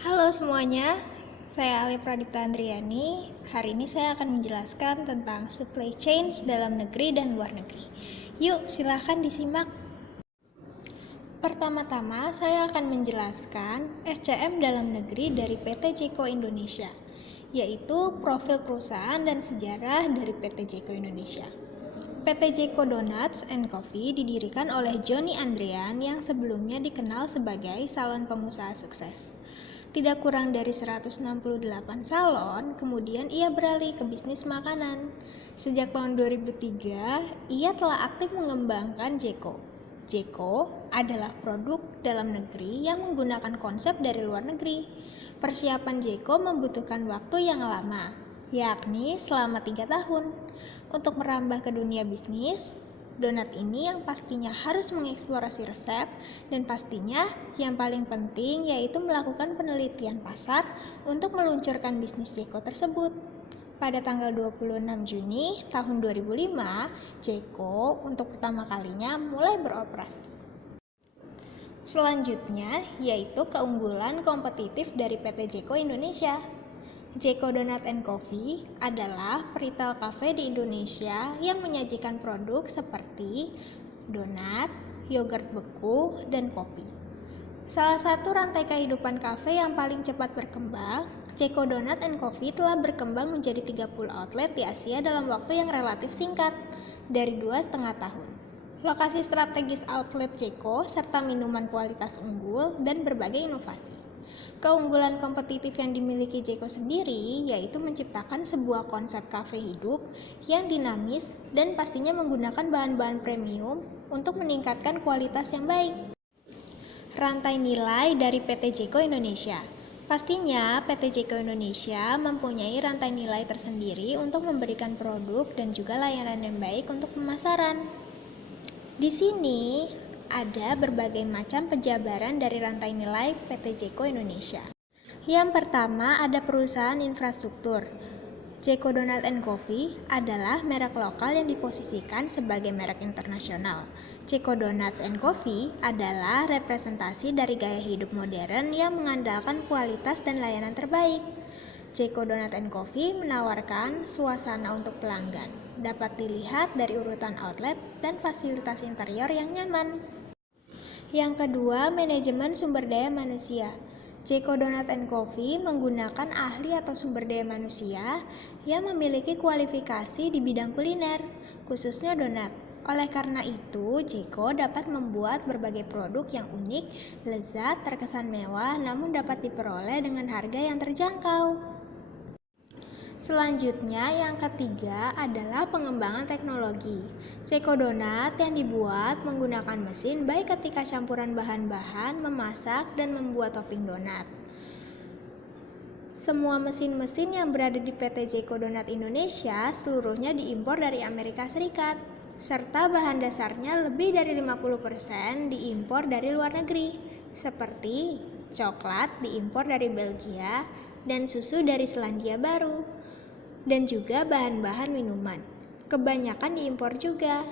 Halo semuanya, saya Ali Pradipta Andriani. Hari ini saya akan menjelaskan tentang supply chain dalam negeri dan luar negeri. Yuk, silahkan disimak. Pertama-tama, saya akan menjelaskan SCM dalam negeri dari PT Jeko Indonesia, yaitu profil perusahaan dan sejarah dari PT Jeko Indonesia. PT Jeko Donuts and Coffee didirikan oleh Johnny Andrean yang sebelumnya dikenal sebagai salon pengusaha sukses. Tidak kurang dari 168 salon, kemudian ia beralih ke bisnis makanan. Sejak tahun 2003, ia telah aktif mengembangkan Jeko. Jeko adalah produk dalam negeri yang menggunakan konsep dari luar negeri. Persiapan Jeko membutuhkan waktu yang lama, yakni selama 3 tahun. Untuk merambah ke dunia bisnis, donat ini yang pastinya harus mengeksplorasi resep dan pastinya yang paling penting yaitu melakukan penelitian pasar untuk meluncurkan bisnis Jeko tersebut. Pada tanggal 26 Juni tahun 2005, Jeko untuk pertama kalinya mulai beroperasi. Selanjutnya yaitu keunggulan kompetitif dari PT Jeko Indonesia. Jeko Donut and Coffee adalah retail cafe di Indonesia yang menyajikan produk seperti donat, yogurt beku, dan kopi. Salah satu rantai kehidupan kafe yang paling cepat berkembang, Jeko Donut and Coffee telah berkembang menjadi 30 outlet di Asia dalam waktu yang relatif singkat, dari 2,5 tahun. Lokasi strategis outlet Jeko serta minuman kualitas unggul dan berbagai inovasi. Keunggulan kompetitif yang dimiliki Jeko sendiri yaitu menciptakan sebuah konsep kafe hidup yang dinamis dan pastinya menggunakan bahan-bahan premium untuk meningkatkan kualitas yang baik. Rantai nilai dari PT Jeko Indonesia. Pastinya PT Jeko Indonesia mempunyai rantai nilai tersendiri untuk memberikan produk dan juga layanan yang baik untuk pemasaran. Di sini ada berbagai macam penjabaran dari rantai nilai PT Jeko Indonesia. Yang pertama ada perusahaan infrastruktur. Jeko Donut and Coffee adalah merek lokal yang diposisikan sebagai merek internasional. Jeko Donuts and Coffee adalah representasi dari gaya hidup modern yang mengandalkan kualitas dan layanan terbaik. Jeko Donut and Coffee menawarkan suasana untuk pelanggan. Dapat dilihat dari urutan outlet dan fasilitas interior yang nyaman. Yang kedua, manajemen sumber daya manusia. Jeko Donut and Coffee menggunakan ahli atau sumber daya manusia yang memiliki kualifikasi di bidang kuliner, khususnya donat. Oleh karena itu, Jeko dapat membuat berbagai produk yang unik, lezat, terkesan mewah, namun dapat diperoleh dengan harga yang terjangkau. Selanjutnya, yang ketiga adalah pengembangan teknologi. Jeko Donat yang dibuat menggunakan mesin baik ketika campuran bahan-bahan, memasak, dan membuat topping donat. Semua mesin-mesin yang berada di PT Jeko Donat Indonesia seluruhnya diimpor dari Amerika Serikat, serta bahan dasarnya lebih dari 50% diimpor dari luar negeri, seperti coklat diimpor dari Belgia dan susu dari Selandia Baru. Dan juga bahan-bahan minuman. Kebanyakan diimpor juga.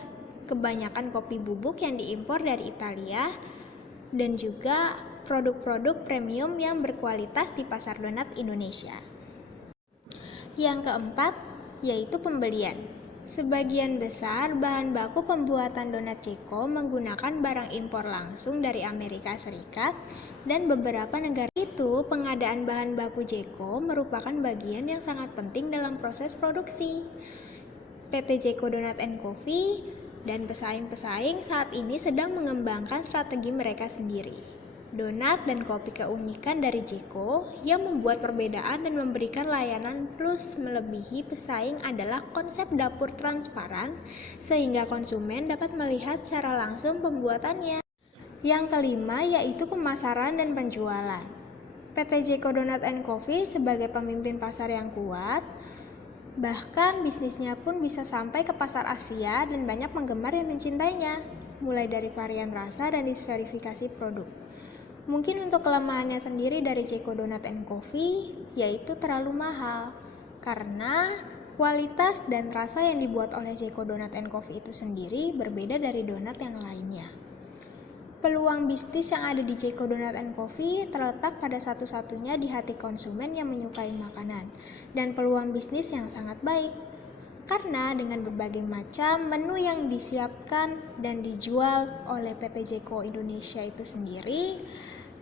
Kebanyakan kopi bubuk yang diimpor dari Italia dan juga produk-produk premium yang berkualitas di pasar donat Indonesia. Yang keempat, yaitu pembelian. Sebagian besar bahan baku pembuatan donat Jeko menggunakan barang impor langsung dari Amerika Serikat dan beberapa negara. Itu pengadaan bahan baku Jeko merupakan bagian yang sangat penting dalam proses produksi. PT Jeko Donut and Coffee dan pesaing-pesaing saat ini sedang mengembangkan strategi mereka sendiri. Donat dan kopi keunikan dari Jeko yang membuat perbedaan dan memberikan layanan plus melebihi pesaing adalah konsep dapur transparan sehingga konsumen dapat melihat secara langsung pembuatannya. Yang kelima yaitu pemasaran dan penjualan. PT Jeko Donut and Coffee sebagai pemimpin pasar yang kuat, bahkan bisnisnya pun bisa sampai ke pasar Asia dan banyak penggemar yang mencintainya, mulai dari varian rasa dan diverifikasi produk. Mungkin untuk kelemahannya sendiri dari Jeko Donut and Coffee yaitu terlalu mahal, karena kualitas dan rasa yang dibuat oleh Jeko Donut and Coffee itu sendiri berbeda dari donat yang lainnya. Peluang bisnis yang ada di Jeko Donut & Coffee terletak pada satu-satunya di hati konsumen yang menyukai makanan, dan peluang bisnis yang sangat baik. Karena dengan berbagai macam menu yang disiapkan dan dijual oleh PT Jeko Indonesia itu sendiri,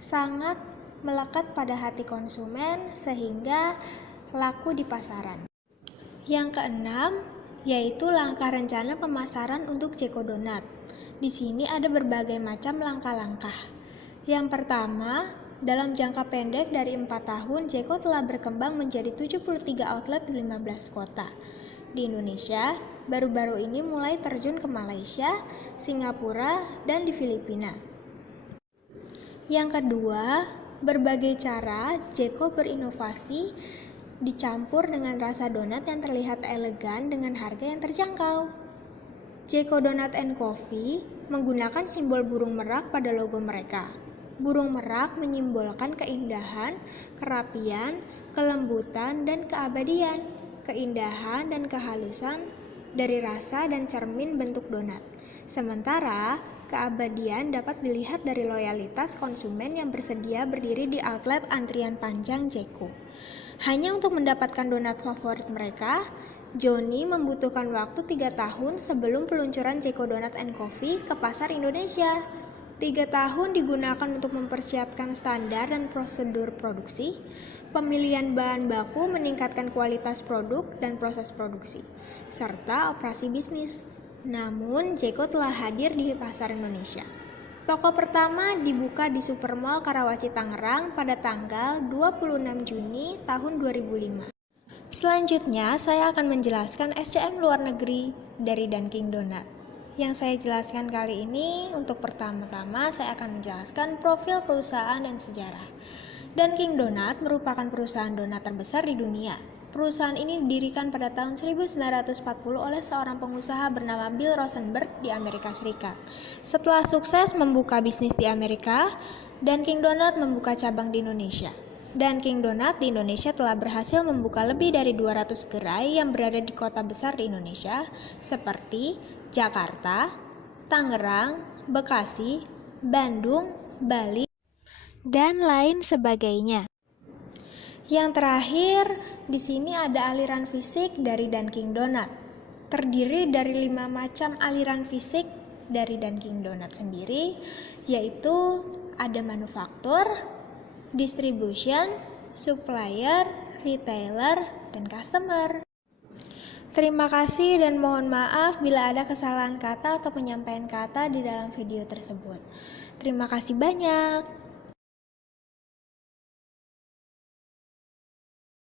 sangat melekat pada hati konsumen sehingga laku di pasaran. Yang keenam, yaitu langkah rencana pemasaran untuk Jeko Donut. Di sini ada berbagai macam langkah-langkah. Yang pertama, dalam jangka pendek dari 4 tahun, Jeko telah berkembang menjadi 73 outlet di 15 kota. Di Indonesia, baru-baru ini mulai terjun ke Malaysia, Singapura, dan di Filipina. Yang kedua, berbagai cara Jeko berinovasi dicampur dengan rasa donat yang terlihat elegan dengan harga yang terjangkau. Jeko Donut & Coffee menggunakan simbol burung merak pada logo mereka. Burung merak menyimbolkan keindahan, kerapian, kelembutan, dan keabadian, keindahan dan kehalusan dari rasa dan cermin bentuk donat. Sementara, keabadian dapat dilihat dari loyalitas konsumen yang bersedia berdiri di outlet antrian panjang Jeko. Hanya untuk mendapatkan donat favorit mereka, Joni membutuhkan waktu 3 tahun sebelum peluncuran Jeko Donut & Coffee ke pasar Indonesia. 3 tahun digunakan untuk mempersiapkan standar dan prosedur produksi, pemilihan bahan baku meningkatkan kualitas produk dan proses produksi, serta operasi bisnis. Namun, Jeko telah hadir di pasar Indonesia. Toko pertama dibuka di Supermall Karawaci Tangerang pada tanggal 26 Juni tahun 2005. Selanjutnya, saya akan menjelaskan SCM luar negeri dari Dunkin Donut. Yang saya jelaskan kali ini, untuk pertama-tama saya akan menjelaskan profil perusahaan dan sejarah. Dunkin Donut merupakan perusahaan donat terbesar di dunia. Perusahaan ini didirikan pada tahun 1940 oleh seorang pengusaha bernama Bill Rosenberg di Amerika Serikat. Setelah sukses membuka bisnis di Amerika, Dunkin Donut membuka cabang di Indonesia. Dunkin Donut di Indonesia telah berhasil membuka lebih dari 200 gerai yang berada di kota besar di Indonesia seperti Jakarta, Tangerang, Bekasi, Bandung, Bali, dan lain sebagainya. Yang terakhir, di sini ada aliran fisik dari Dunkin Donut. Terdiri dari 5 macam aliran fisik dari Dunkin Donut sendiri, yaitu ada manufaktur, distribution, supplier, retailer, dan customer. Terima kasih dan mohon maaf bila ada kesalahan kata atau penyampaian kata di dalam video tersebut. Terima kasih banyak.